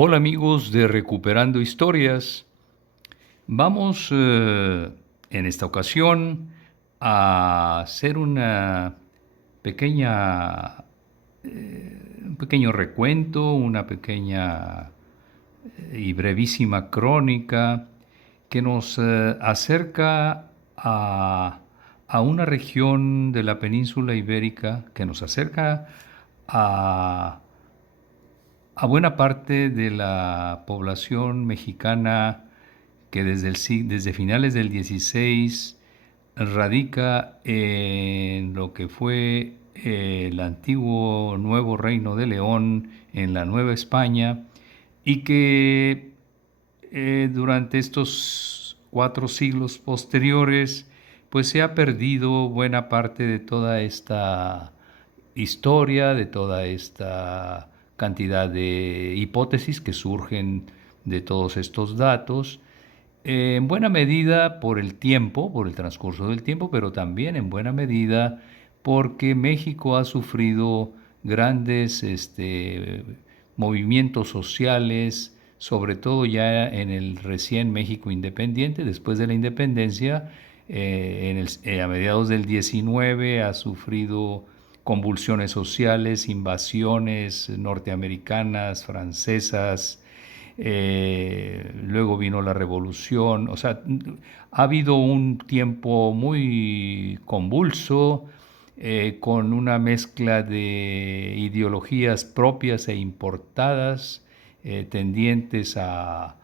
Hola amigos de Recuperando Historias. Vamos en esta ocasión a hacer pequeña, un pequeño recuento, una pequeña y brevísima crónica que nos acerca a una región de la península ibérica, que nos acerca a buena parte de la población mexicana que desde finales del 16 radica en lo que fue el antiguo Nuevo Reino de León en la Nueva España y que durante estos 4 siglos posteriores pues se ha perdido buena parte de toda esta historia, de toda esta cantidad de hipótesis que surgen de todos estos datos, en buena medida por el tiempo, por el transcurso del tiempo, pero también en buena medida porque México ha sufrido grandes movimientos sociales, sobre todo ya en el recién México independiente, después de la independencia, a mediados del 19 ha sufrido convulsiones sociales, invasiones norteamericanas, francesas, luego vino la revolución, o sea, ha habido un tiempo muy convulso, con una mezcla de ideologías propias e importadas, tendientes a,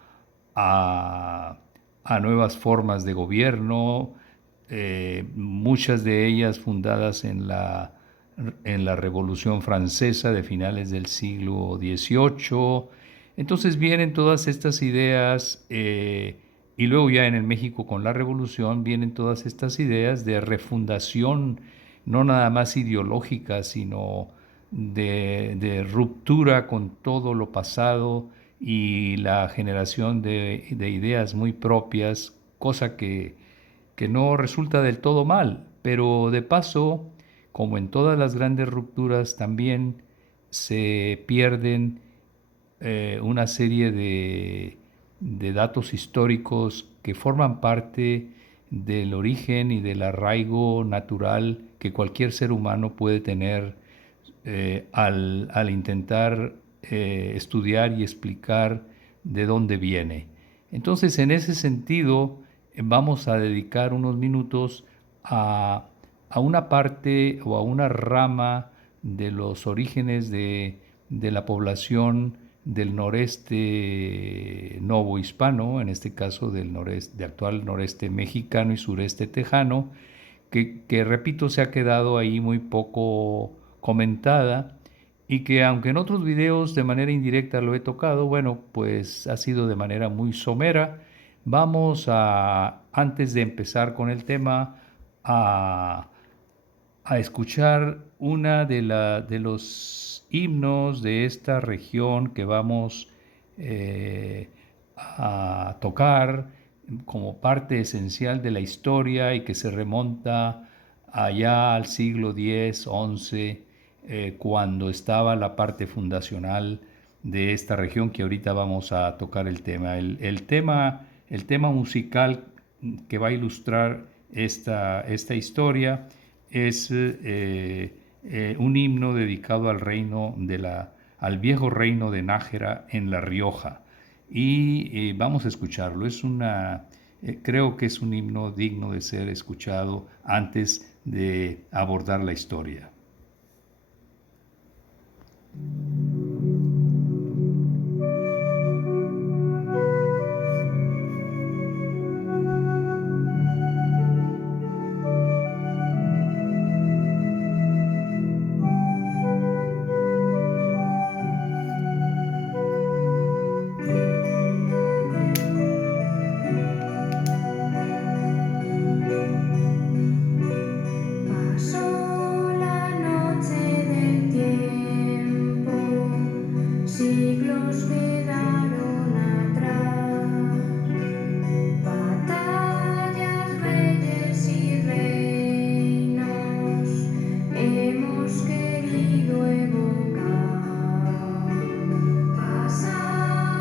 a nuevas formas de gobierno, muchas de ellas fundadas en la Revolución Francesa de finales del siglo XVIII. Entonces vienen todas estas ideas, y luego ya en el México con la Revolución vienen todas estas ideas de refundación, no nada más ideológica, sino de ruptura con todo lo pasado y la generación de ideas muy propias, cosa que no resulta del todo mal, pero de paso, como en todas las grandes rupturas, también se pierden una serie de datos históricos que forman parte del origen y del arraigo natural que cualquier ser humano puede tener al intentar estudiar y explicar de dónde viene. Entonces, en ese sentido, vamos a dedicar unos minutos a, a una parte o a una rama de los orígenes de la población del noreste novohispano, en este caso del noreste, de actual noreste mexicano y sureste tejano, que repito, se ha quedado ahí muy poco comentada y que aunque en otros videos de manera indirecta lo he tocado, bueno, pues ha sido de manera muy somera. Vamos a, antes de empezar con el tema, a, a escuchar una de los himnos de esta región que vamos a tocar como parte esencial de la historia y que se remonta allá al siglo X, XI, cuando estaba la parte fundacional de esta región que ahorita vamos a tocar el tema. El tema musical que va a ilustrar esta historia es un himno dedicado al al viejo reino de Nájera en La Rioja. Y vamos a escucharlo. Creo que es un himno digno de ser escuchado antes de abordar la historia. Pasó la noche del tiempo, siglos quedaron atrás, batallas, reyes y reinos hemos querido evocar. Pasado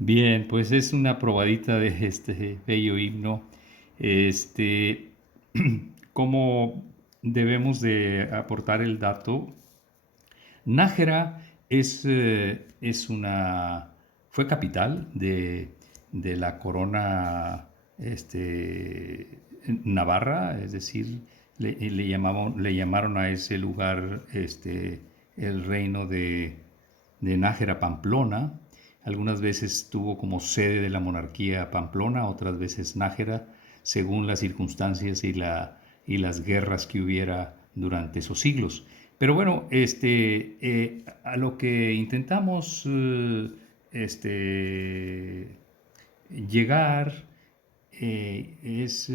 Bien, pues es una probadita de este bello himno. Este, ¿Cómo debemos de aportar el dato? Nájera fue capital de la corona navarra, es decir, le llamaron a ese lugar el reino de Nájera Pamplona. Algunas veces tuvo como sede de la monarquía Pamplona, otras veces Nájera, según las circunstancias y las guerras que hubiera durante esos siglos. Pero bueno, a lo que intentamos llegar es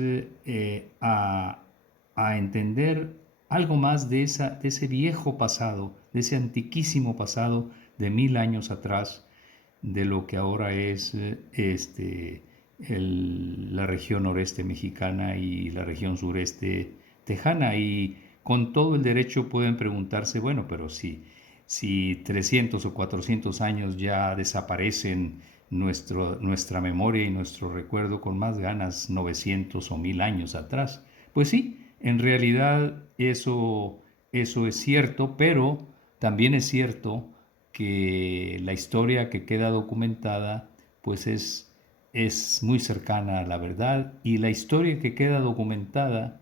a entender algo más de ese viejo pasado, de ese antiquísimo pasado de 1000 años atrás, de lo que ahora es la región noreste mexicana y la región sureste tejana. Y con todo el derecho pueden preguntarse, bueno, pero si 300 o 400 años ya desaparecen nuestra memoria y nuestro recuerdo, con más ganas 900 o 1000 años atrás. Pues sí, en realidad eso es cierto, pero también es cierto que la historia que queda documentada pues es muy cercana a la verdad, y la historia que queda documentada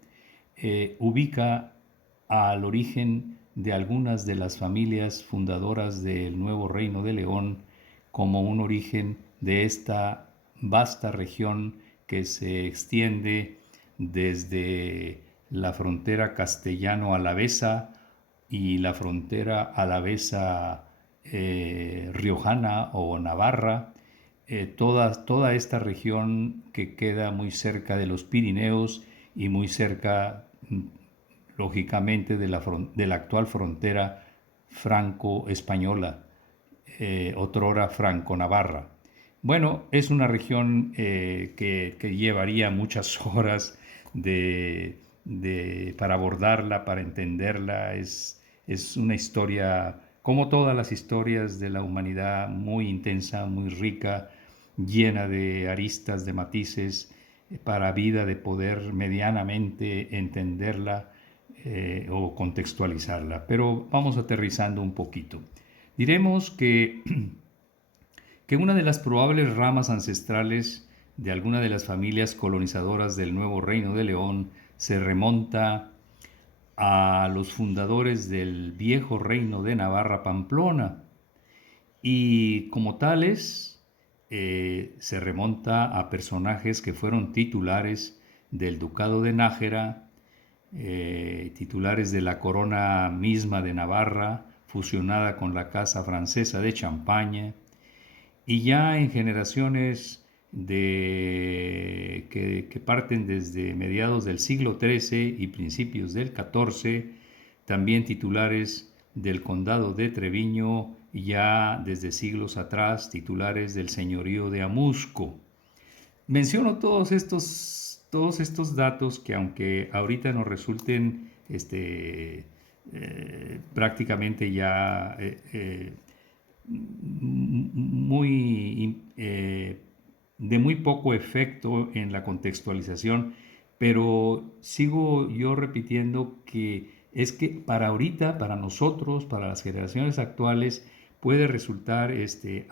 ubica al origen de algunas de las familias fundadoras del nuevo Reino de León como un origen de esta vasta región que se extiende desde la frontera castellano-alavesa y la frontera alavesa riojana o navarra, toda esta región que queda muy cerca de los Pirineos y muy cerca, lógicamente, de la actual frontera franco-española, otrora franco-navarra. Bueno, es una región que llevaría muchas horas para abordarla, para entenderla. Es una historia, como todas las historias de la humanidad, muy intensa, muy rica, llena de aristas, de matices, para vida de poder medianamente entenderla o contextualizarla. Pero vamos aterrizando un poquito. Diremos que una de las probables ramas ancestrales de alguna de las familias colonizadoras del nuevo Reino de León se remonta a los fundadores del viejo reino de Navarra Pamplona, y como tales se remonta a personajes que fueron titulares del ducado de Nájera, titulares de la corona misma de Navarra, fusionada con la casa francesa de Champaña, y ya en generaciones que parten desde mediados del siglo XIII y principios del XIV, también titulares del condado de Treviño, y ya desde siglos atrás titulares del señorío de Amusco. Menciono todos estos datos que, aunque ahorita nos resulten prácticamente ya de muy poco efecto en la contextualización, pero sigo yo repitiendo que es que para ahorita, para nosotros, para las generaciones actuales, puede resultar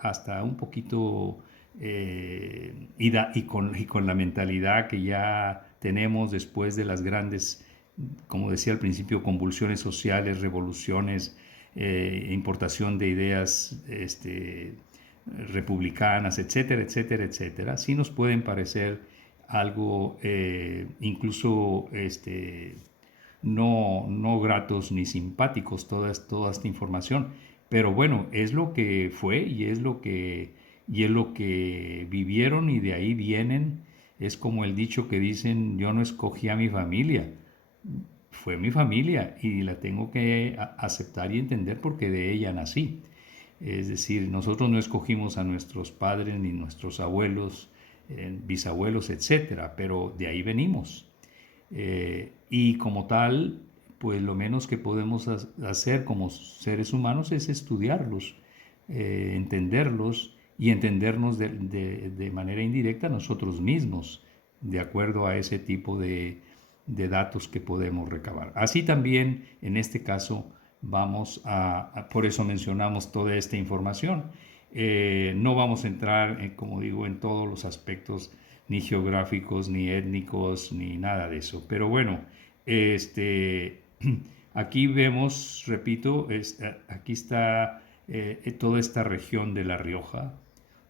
hasta un poquito y con la mentalidad que ya tenemos después de las grandes, como decía al principio, convulsiones sociales, revoluciones, importación de ideas republicanas, etcétera, etcétera, etcétera, sí nos pueden parecer algo incluso no gratos ni simpáticos toda esta información. Pero bueno, es lo que fue y es lo que vivieron, y de ahí vienen. Es como el dicho que dicen: yo no escogí a mi familia, fue mi familia y la tengo que aceptar y entender porque de ella nací. Es decir, nosotros no escogimos a nuestros padres ni nuestros abuelos, bisabuelos, etcétera, pero de ahí venimos. Y como tal, pues lo menos que podemos hacer como seres humanos es estudiarlos, entenderlos y entendernos de manera indirecta nosotros mismos, de acuerdo a ese tipo de datos que podemos recabar. Así también, en este caso, por eso mencionamos toda esta información. No vamos a entrar, como digo, en todos los aspectos ni geográficos, ni étnicos, ni nada de eso. Pero bueno, aquí vemos, repito, aquí está toda esta región de La Rioja,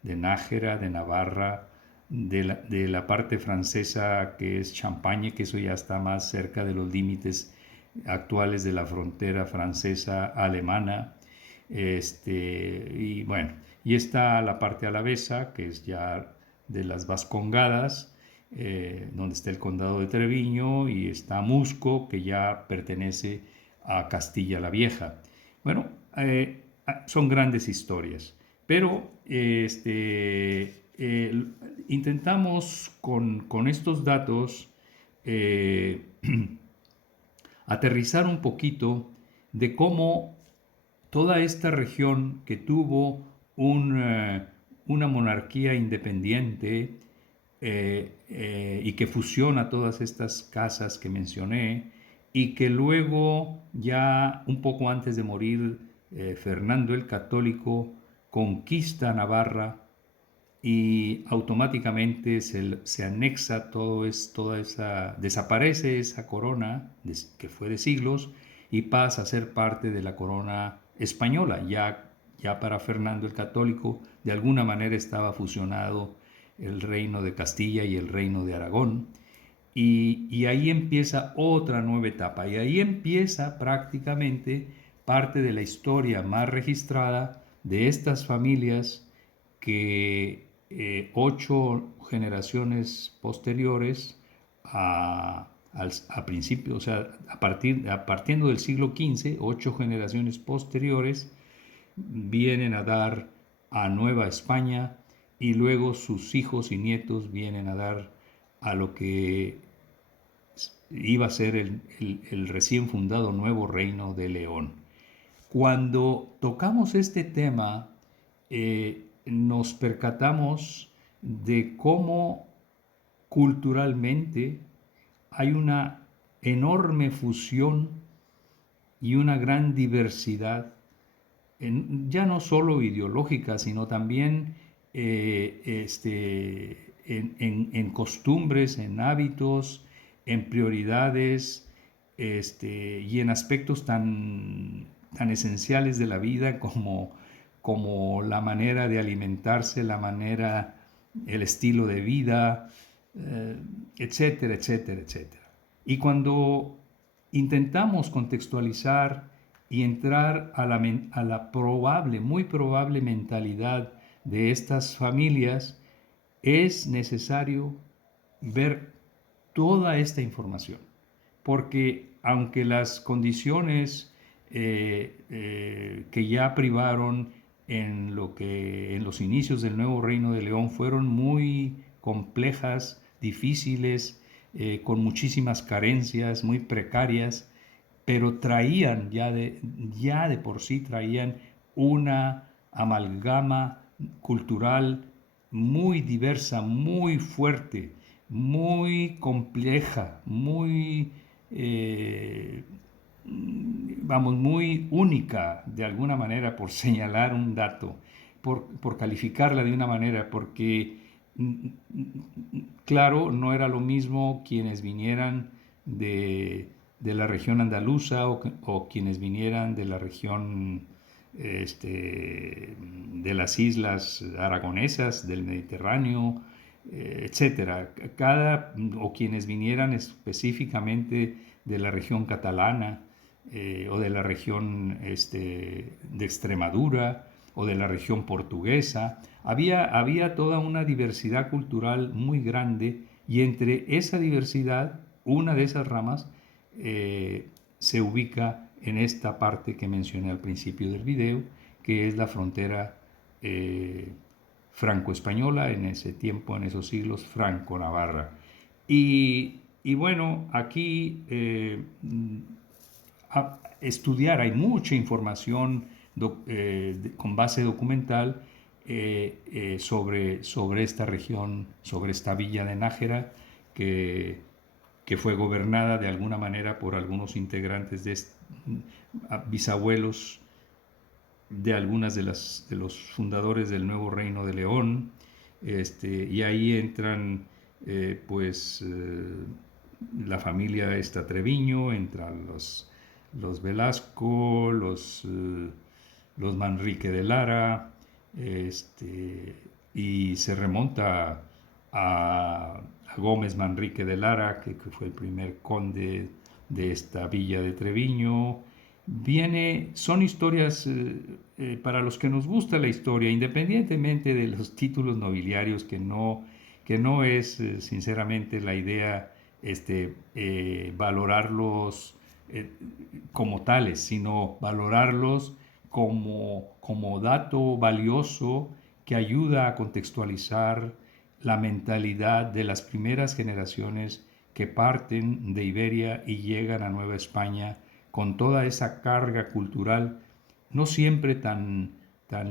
de Nájera, de Navarra, de la parte francesa que es Champagne, que eso ya está más cerca de los límites actuales de la frontera francesa-alemana. Y bueno, y está la parte alavesa, que es ya de las Vascongadas, donde está el condado de Treviño, y está Musco, que ya pertenece a Castilla la Vieja. Bueno, son grandes historias, pero intentamos con estos datos eh, aterrizar un poquito de cómo toda esta región que tuvo una monarquía independiente y que fusiona todas estas casas que mencioné, y que luego, ya un poco antes de morir, Fernando el Católico conquista Navarra y automáticamente se anexa desaparece esa corona que fue de siglos y pasa a ser parte de la corona española. Ya para Fernando el Católico, de alguna manera estaba fusionado el reino de Castilla y el reino de Aragón. Y ahí empieza otra nueva etapa, y ahí empieza prácticamente parte de la historia más registrada de estas familias que 8 generaciones posteriores a principio, o sea, partiendo del siglo XV, 8 generaciones posteriores vienen a dar a Nueva España, y luego sus hijos y nietos vienen a dar a lo que iba a ser el recién fundado nuevo Reino de León. Cuando tocamos este tema, nos percatamos de cómo culturalmente hay una enorme fusión y una gran diversidad, ya no solo ideológica, sino también en costumbres, en hábitos, en prioridades, y en aspectos tan esenciales de la vida como la manera de alimentarse, el estilo de vida, etcétera, etcétera, etcétera. Y cuando intentamos contextualizar y entrar a la muy probable mentalidad de estas familias, es necesario ver toda esta información, porque aunque las condiciones que ya privaron en los inicios del nuevo Reino de León fueron muy complejas, difíciles, con muchísimas carencias, muy precarias, pero traían ya de por sí traían una amalgama cultural muy diversa, muy fuerte, muy compleja, eh, muy única, de alguna manera, por señalar un dato, por calificarla de una manera, porque claro, no era lo mismo quienes vinieran de la región andaluza, o quienes vinieran de la región de las islas aragonesas, del Mediterráneo, etcétera. O quienes vinieran específicamente de la región catalana, o de la región de Extremadura, o de la región portuguesa. Había toda una diversidad cultural muy grande, y entre esa diversidad, una de esas ramas se ubica en esta parte que mencioné al principio del video, que es la frontera franco-española, en ese tiempo, en esos siglos, franco-navarra. Y bueno, aquí estudiar, hay mucha información con base documental sobre esta región, sobre esta villa de Nájera, que fue gobernada de alguna manera por algunos integrantes bisabuelos de algunas de los fundadores del nuevo Reino de León, y ahí entran la familia esta Treviño, entran los Velasco, los Manrique de Lara, y se remonta a Gómez Manrique de Lara, que fue el primer conde de esta villa de Treviño. Son historias para los que nos gusta la historia, independientemente de los títulos nobiliarios, que no es sinceramente la idea valorarlos como tales, sino valorarlos como dato valioso que ayuda a contextualizar la mentalidad de las primeras generaciones que parten de Iberia y llegan a Nueva España con toda esa carga cultural, no siempre tan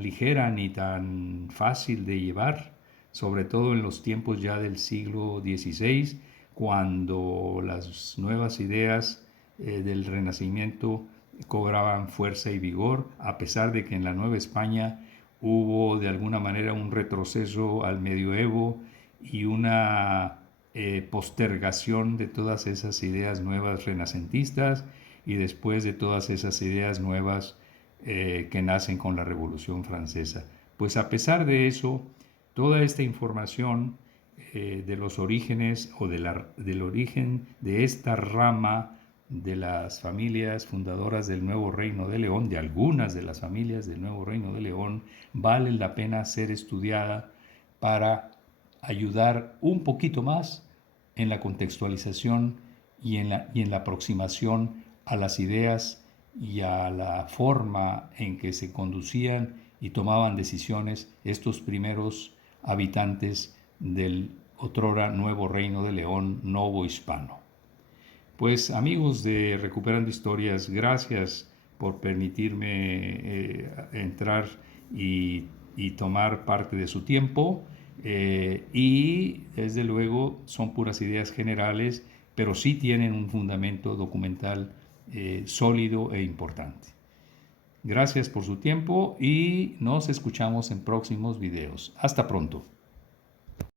ligera ni tan fácil de llevar, sobre todo en los tiempos ya del siglo XVI, cuando las nuevas ideas del Renacimiento cobraban fuerza y vigor, a pesar de que en la Nueva España hubo de alguna manera un retroceso al medioevo y una postergación de todas esas ideas nuevas renacentistas y después de todas esas ideas nuevas que nacen con la Revolución Francesa. Pues a pesar de eso, toda esta información de los orígenes o del origen de esta rama de las familias fundadoras del Nuevo Reino de León, de algunas de las familias del Nuevo Reino de León, vale la pena ser estudiada para ayudar un poquito más en la contextualización y en la aproximación a las ideas y a la forma en que se conducían y tomaban decisiones estos primeros habitantes del otrora Nuevo Reino de León, novo hispano. Pues amigos de Recuperando Historias, gracias por permitirme entrar y tomar parte de su tiempo, y desde luego son puras ideas generales, pero sí tienen un fundamento documental sólido e importante. Gracias por su tiempo y nos escuchamos en próximos videos. Hasta pronto.